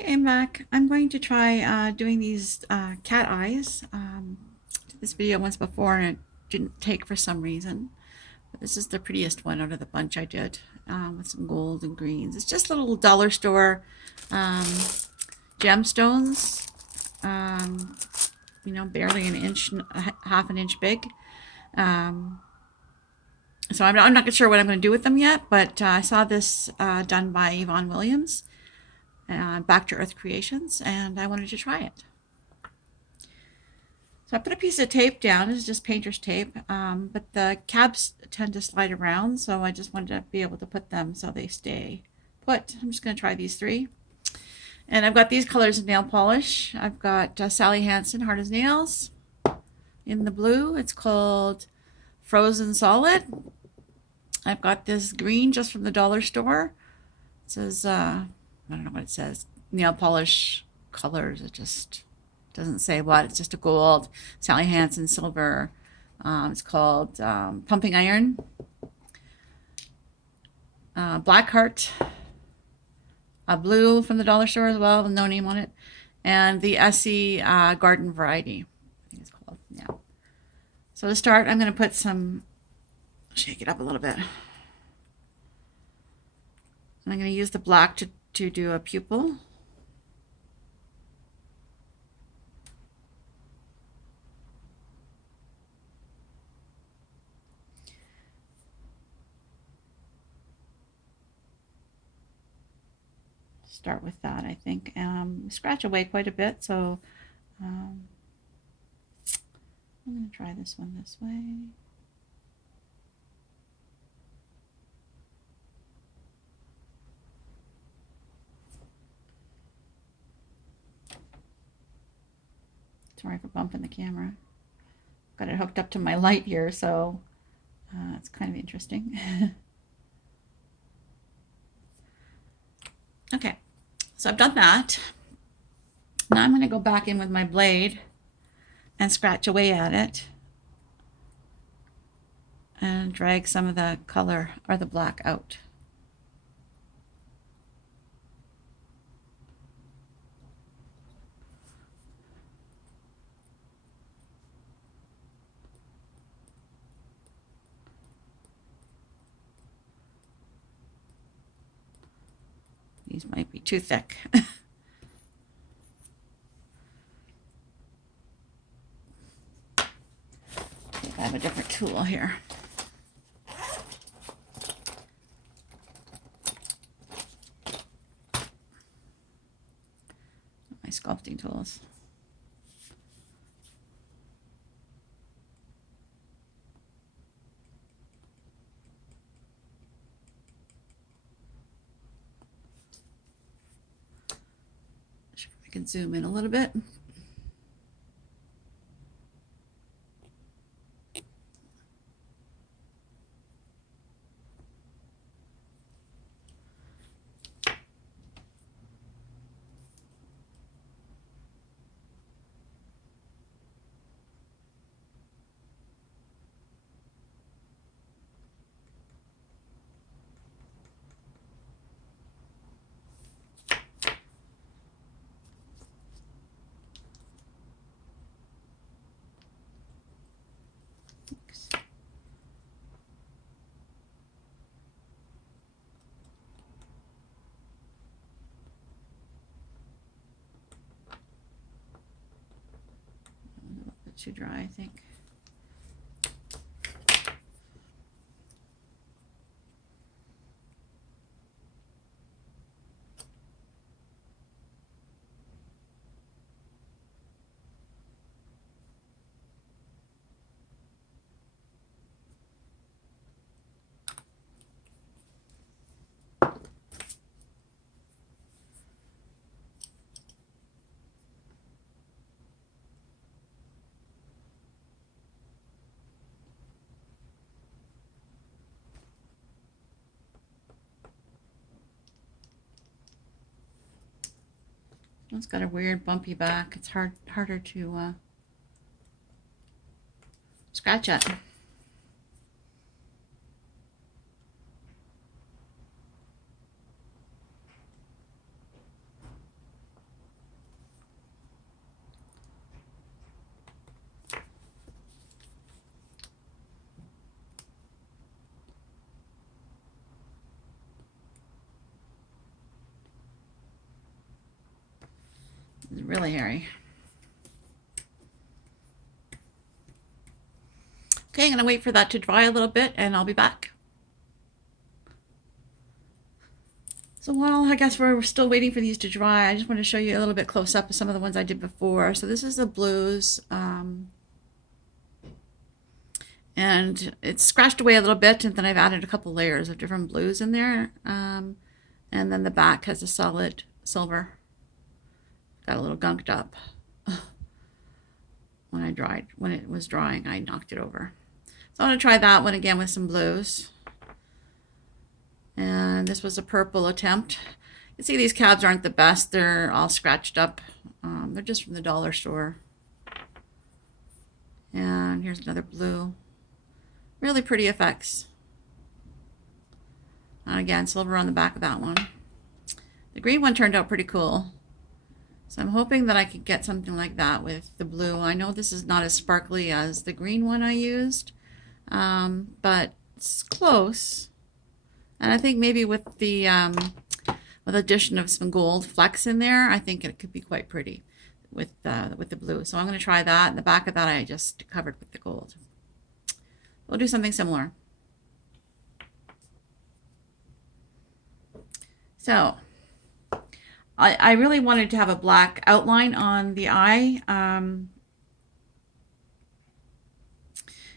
Okay, I'm back. I'm going to try doing these cat eyes. Did this video once before and it didn't take for some reason. But this is the prettiest one out of the bunch I did with some gold and greens. It's just a little dollar store um, gemstones, barely an inch, half an inch big. Um, so I'm not sure what I'm going to do with them yet, but I saw this done by Yvonne Williams. Back to Earth Creations, and I wanted to try it. So I put a piece of tape down. It's just painter's tape, but the cabs tend to slide around, so I just wanted to be able to put them so they stay put. I'm just going to try these three. And I've got these colors of nail polish. I've got Sally Hansen Hard as Nails in the blue. It's called Frozen Solid. I've got this green just from the dollar store. It says I don't know what it says. Nail polish colors. It just doesn't say what. It's just a gold. Sally Hansen silver. It's called Pumping Iron. Black Heart. A blue from the dollar store as well, with no name on it. And the Essie Garden Variety, I think it's called. Yeah. So to start, I'm going to put some, shake it up a little bit. And I'm going to use the black to do a pupil. Start with that, I think. Scratch away quite a bit, so I'm going to try this one this way. Sorry for bumping the camera. Got it hooked up to my light here, so it's kind of interesting. Okay, so I've done that. Now I'm going to go back in with my blade and scratch away at it and drag some of the color or the black out. These might be too thick. I have a different tool here. My sculpting tools. I can zoom in a little bit. Too dry, I think. It's got a weird bumpy back. It's harder to scratch at. It's really hairy. Okay, I'm going to wait for that to dry a little bit and I'll be back. So while I guess we're still waiting for these to dry, I just want to show you a little bit close up of some of the ones I did before. So this is the blues. And it's scratched away a little bit, and then I've added a couple layers of different blues in there. And then the back has a solid silver. Got a little gunked up. When it was drying, I knocked it over. So I'm going to try that one again with some blues. And this was a purple attempt. You see these cabs aren't the best. They're all scratched up. They're just from the dollar store. And here's another blue. Really pretty effects. And again, silver on the back of that one. The green one turned out pretty cool. So I'm hoping that I could get something like that with the blue. I know this is not as sparkly as the green one I used, but it's close. And I think maybe with the addition of some gold flecks in there, I think it could be quite pretty with the blue. So I'm going to try that. And the back of that I just covered with the gold. We'll do something similar. So I really wanted to have a black outline on the eye,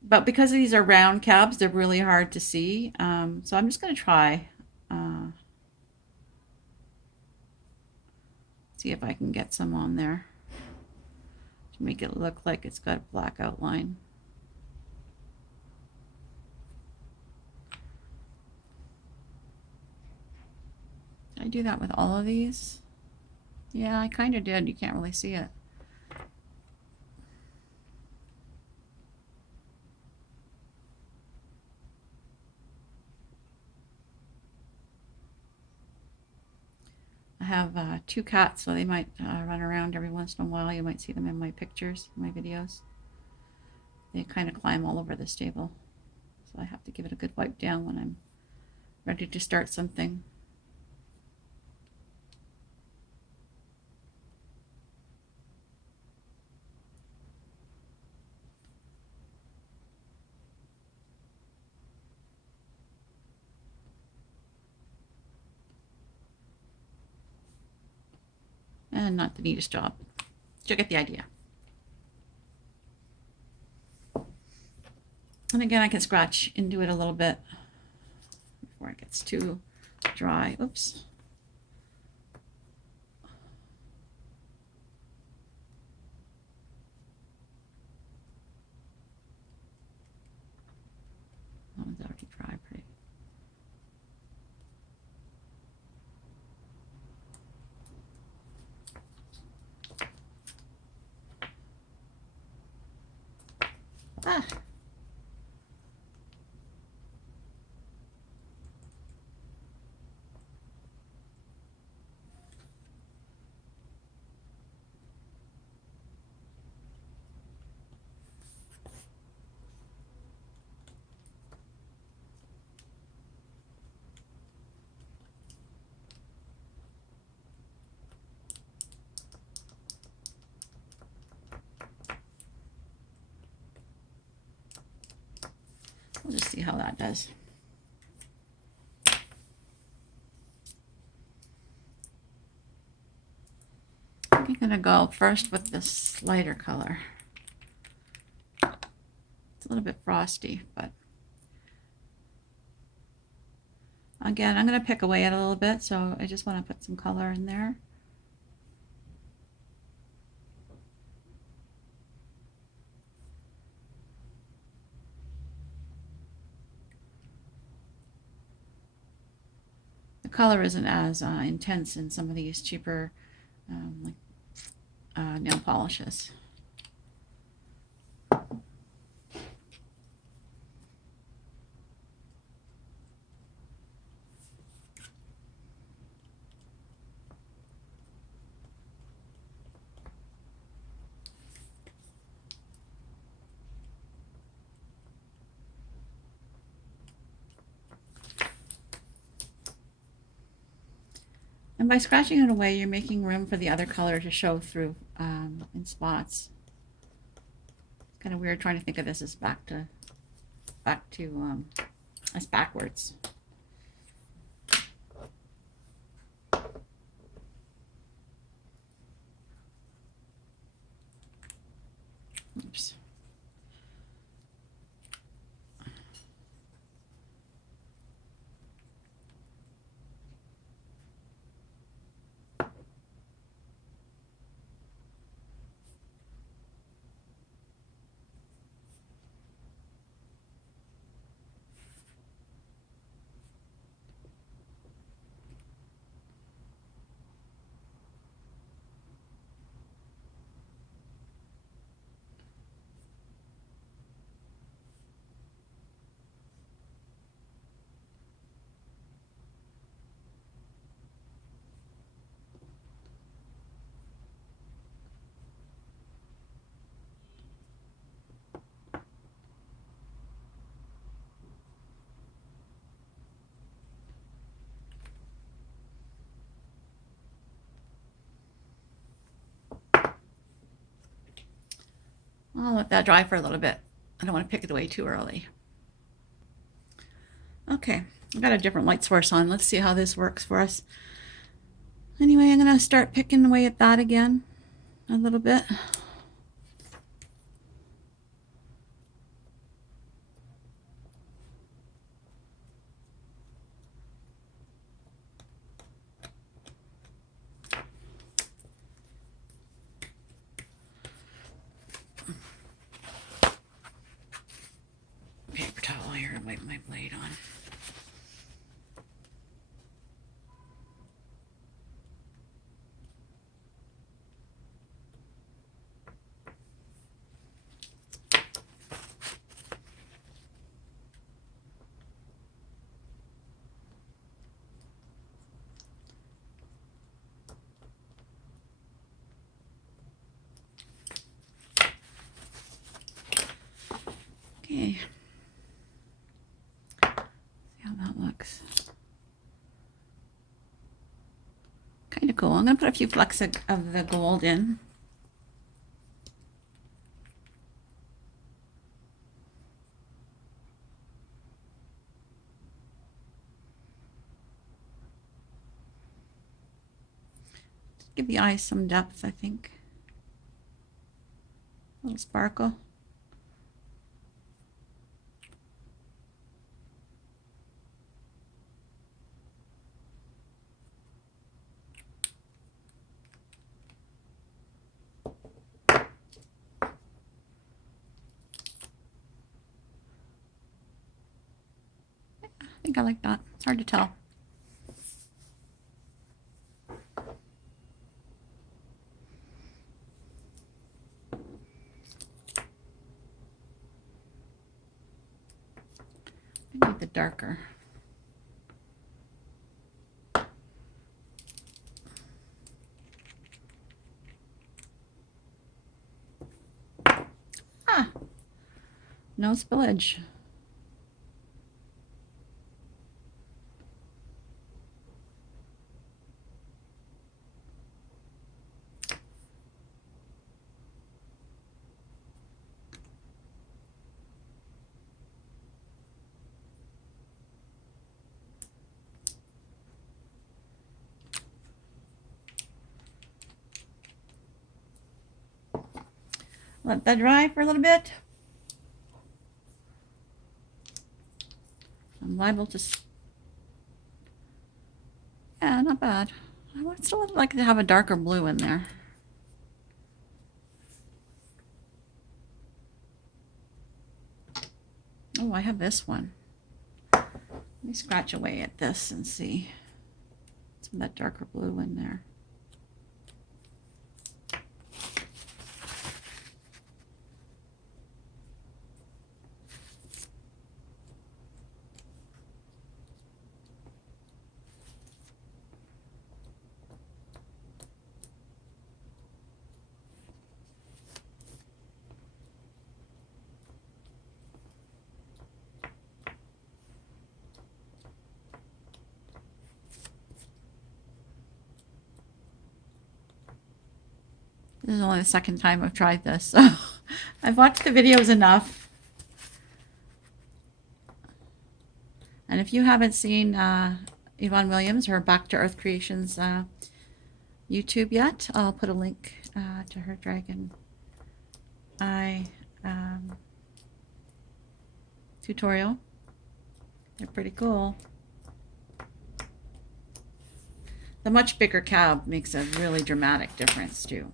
but because these are round cabs, they're really hard to see. So I'm just going to try see if I can get some on there to make it look like it's got a black outline. Did I do that with all of these? Yeah, I kind of did. You can't really see it. I have 2 cats, so they might run around every once in a while. You might see them in my pictures, my videos. They kind of climb all over this table. So I have to give it a good wipe down when I'm ready to start something. And not the neatest job. You'll get the idea. And again, I can scratch into it a little bit before it gets too dry. Oops. That one's already dry pretty. Ah. We'll just see how that does. I'm going to go first with this lighter color. It's a little bit frosty, but again, I'm going to pick away at it a little bit, so I just want to put some color in there. The color isn't as intense in some of these cheaper nail polishes. And by scratching it away, you're making room for the other color to show through in spots. It's kind of weird trying to think of this as as backwards. Oops. I'll let that dry for a little bit. I don't want to pick it away too early. Okay, I've got a different light source on. Let's see how this works for us. Anyway, I'm going to start picking away at that again a little bit. Paper towel here to wipe my blade on. Okay. See how that looks. Kind of cool. I'm going to put a few flecks of the gold in. Give the eyes some depth, I think. A little sparkle. I think I like that. It's hard to tell. I need the darker. Ah, no spillage. Let that dry for a little bit. I'm liable to, yeah, not bad. I would still like to have a darker blue in there. Oh, I have this one. Let me scratch away at this and see some of that darker blue in there. This is only the second time I've tried this, so I've watched the videos enough. And if you haven't seen Yvonne Williams, her Back to Earth Creations YouTube yet, I'll put a link to her dragon eye tutorial. They're pretty cool. The much bigger cab makes a really dramatic difference too.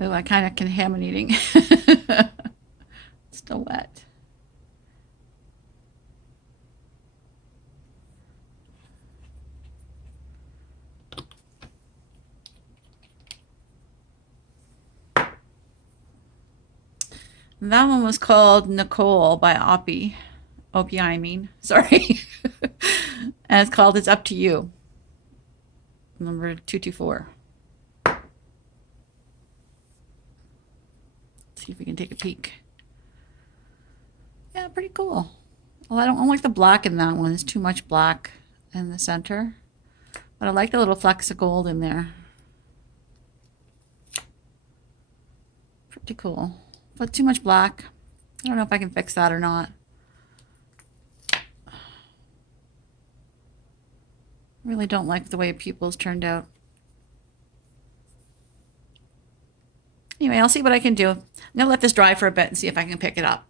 Oh, I kind of can ham and eating. Still wet. That one was called Nicole by Opie. Opie, I mean. Sorry. And it's called It's Up to You. Number 224. See if we can take a peek. Yeah, pretty cool. Well, I don't like the black in that one. There's too much black in the center. But I like the little flecks of gold in there. Pretty cool. But too much black. I don't know if I can fix that or not. Really don't like the way pupils turned out. Anyway, I'll see what I can do. I'm going to let this dry for a bit and see if I can pick it up.